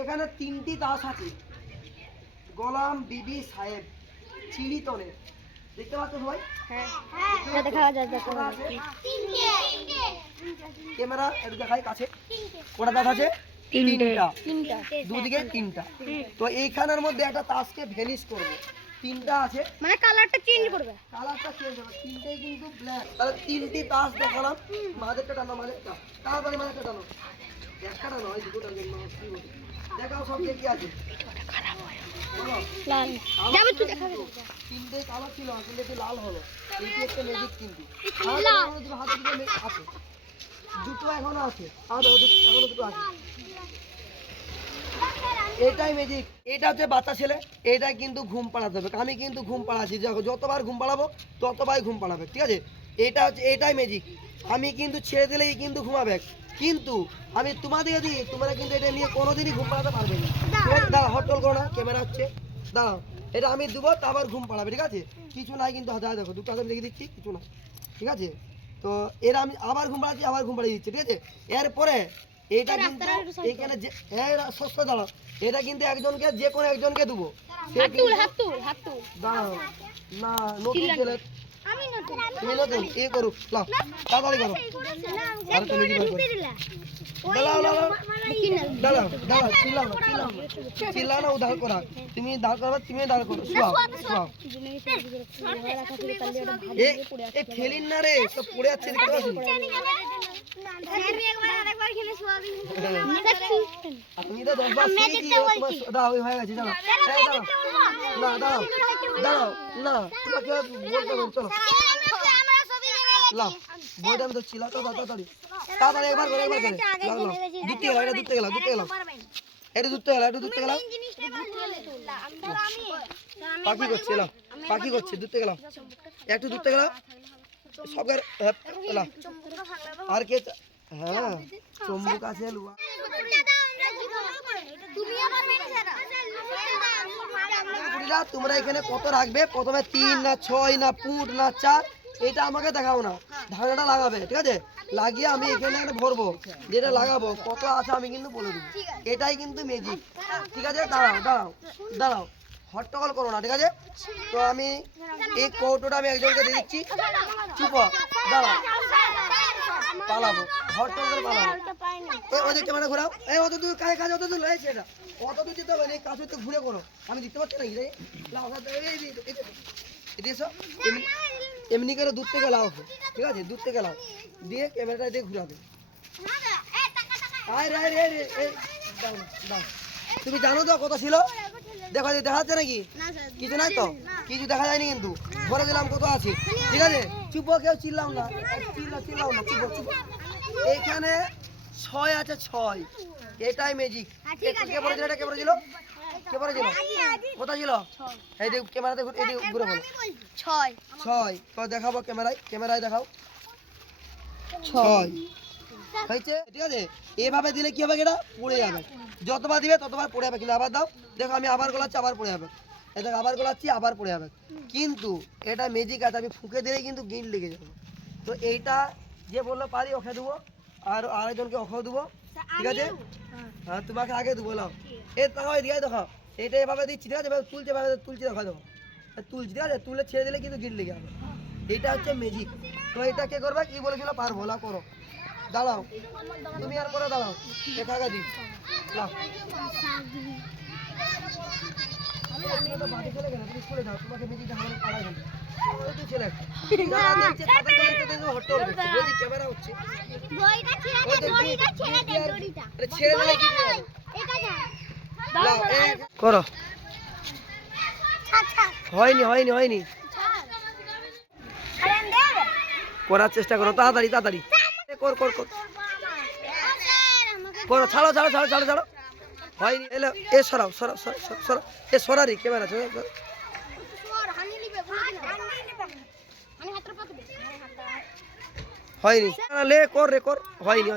এখানে 3টি তাস আছে, গোলাম বিবি সাহেব চিড়িতনের। দেখতে পাচ্ছ সবাই? হ্যাঁ দেখা যায়। ক্যামেরা একটু দেখাই কাছে। কটা তাস আছে? তিনটা। দুদিকে 3টা। তো এইখানের মধ্যে একটা তাসকে ভ্যানিশ করবে। 3টা আছে, মানে কালারটা চেঞ্জ করবে। কালারটা চেঞ্জ হবে। 3টেই কিন্তু ব্ল্যাক। তাহলে 3টি তাস দেখালাম। মাঝেরটা টানো, মাঝেরটা তাড়াতাড়ি, মাঝেরটা টানো। একটা টানো, এই দুটোটার জন্য কি বলি দেখাও সব কি আছে। বলো লাল যাবে তুই দেখা দে। 3টে কালার ছিল, কিন্তু একটু লাল হলো। এইটি একটা ম্যাজিক কিন্তু হাত দিকে আছে। দুটো এখনো আছে, এখনো দুটো আছে। এটাই ম্যাজিক। এটা হচ্ছে বাচ্চা ছেলে, এটা কিন্তু ঘুম পাড়াতে হবে। আমি কিন্তু ঘুম পাড়াচ্ছি, যতবার ঘুম পাড়াবো ততবার ঘুম পাড়াবে, ঠিক আছে? এটা হচ্ছে, এটাই ম্যাজিক। আমি কিন্তু ছেড়ে দিলেই কিন্তু ঘুমাবে, কিন্তু আমি তোমাদেরকে দিই, তোমরা কিন্তু এটা নিয়ে কোনোদিনই ঘুম পাড়াতে পারবে না। দাঁড়া, হট্টল করো না, ক্যামেরা হচ্ছে, দাঁড়াও। এটা আমি দেবো, তারপর ঘুম পাড়াবে, ঠিক আছে? কিছু নাই কিন্তু, হাতে দেখো, দুটো হাতে লিখে দিচ্ছি, কিছু না, ঠিক আছে? তো এরা আমি আবার ঘুম পাড়াচ্ছি, আবার ঘুম পাড়িয়ে দিচ্ছি, ঠিক আছে? এরপরে এটা কিন্তু এখানে যে সস্তা দাঁড়াও, এটা কিন্তু একজনকে, যে কোনো একজনকে দেবো। দাঁড়াও না, নতুন ছেলে তুমি নতুন এ করুক, লাও তাড়াতাড়ি করো। আর তুমি কি করো? দাঁড়াও, চিল্লাও না, ও দাঁড় করা। তুমি দাঁড় করো, তুমি দাঁড় করো, শুয়াও। এ খেলিন না রে, সব পড়ে যাচ্ছে, দেখতে পাচ্ছি। আমি তো 10 বার শিখেছি, তোমার দাও হয়ে গেছে, দাঁড়াও। না দাঁড়াও না, তোমাকে বলতে হবে, চলো লাও, বইটা আমি ধরছি, লাও তাড়াতাড়ি একবার করে, দুধতে গেলাম, এটা দুধতে গেলাম, পাখি করছে, লাও পাখি করছে, দুধতে গেলাম, একটু দুধতে গেলাম সব। আর কে? হ্যাঁ, চম্বুক আছে, লুয়া। তোমরা এখানে কত রাখবে? প্রথমে 3 না 6 না 5 না 4, এটা আমাকে দেখাও না, ঢাকনাটা লাগাবে, ঠিক আছে? লাগিয়ে আমি এখানে ভরবো, যেটা লাগাবো কত আছে আমি কিন্তু বলে দেবো। এটাই কিন্তু ম্যাজিক, ঠিক আছে? দাঁড়াও, হট্টগোল করো না, ঠিক আছে? তো আমি এই কৌটোটা আমি একজনকে দিয়ে দিচ্ছি, চুপ, দাঁড়াও, পালাবো, হট্টগোল করে পালাবো। ওদের ক্যামেরা ঘোরাও, এই অত দূর কাজ, অত দূর রয়েছে, এটা অত দূর দিতে হবে না, এই কাজ একটু ঘুরে করো, আমি দিতে পারছি না। এমনি করে দুধ থেকে লাও, ঠিক আছে? দুধ থেকে লাও দিয়ে ক্যামেরাটা দিয়ে ঘুরাবে। তুমি জানো তো কত ছিল? দেখা যাচ্ছে নাকি? কিছু নাই তো, কিছু দেখা যায়নি, কিন্তু বলে দিলাম কত আছে, ঠিক আছে? চুপ, কেউ চিল্লাও না, চুপ। এখানে 6 আছে, 6। এটাই ম্যাজিক। কে বলেছিল এটা? কে বলেছিল? কোথায় ছিল? এই যে ক্যামেরাতে ঘুরে বলো, 6। তো দেখাবো ক্যামেরায় দেখাও, 6 হয়েছে, ঠিক আছে? এভাবে দিলে কি হবে? এটা পড়ে যাবে, যতবার দিবে ততবার পড়ে যাবে। কিন্তু আবার দাও, দেখো আমি আবার গোলাচ্ছি, আবার পড়ে যাবে, এই দেখো আবার গোলাচ্ছি, আবার পড়ে যাবে। কিন্তু এটা ম্যাজিক আছে, আমি ফুঁকে দিলেই কিন্তু গিল লেগে যাবে। তো এইটা যে বললো পারি, ওকে দেবো, আর আরেকজনকে ওকেও দেবো, ঠিক আছে? হ্যাঁ, তোমাকে আগে দেবো, বললাম এই দেখো, এদিকে দেখো, এটা এভাবে দিচ্ছি, ঠিক আছে? তুলছি, দেখো তুলছি, ঠিক আছে? তুলে ছেড়ে দিলে কিন্তু গিল লেগে যাবে। এটা হচ্ছে ম্যাজিক। তো এটা কে করবে? কি বলেছিল? পারবো, লাও করো, দাঁড়াও, তুমি আর করে দাঁড়াও, একা দিই, লাও। তোমাকে ম্যাজিক দেখানো পারা গেল, ছেলে ক্যামেরা হচ্ছে, করো। হয়নি, করার চেষ্টা করো, তাড়াতাড়ি করো, ছাড়ো, হয়নি। এলো, এ সরাও, এ সরারি ক্যামেরা, হয়নি, লে কর, হয়নি।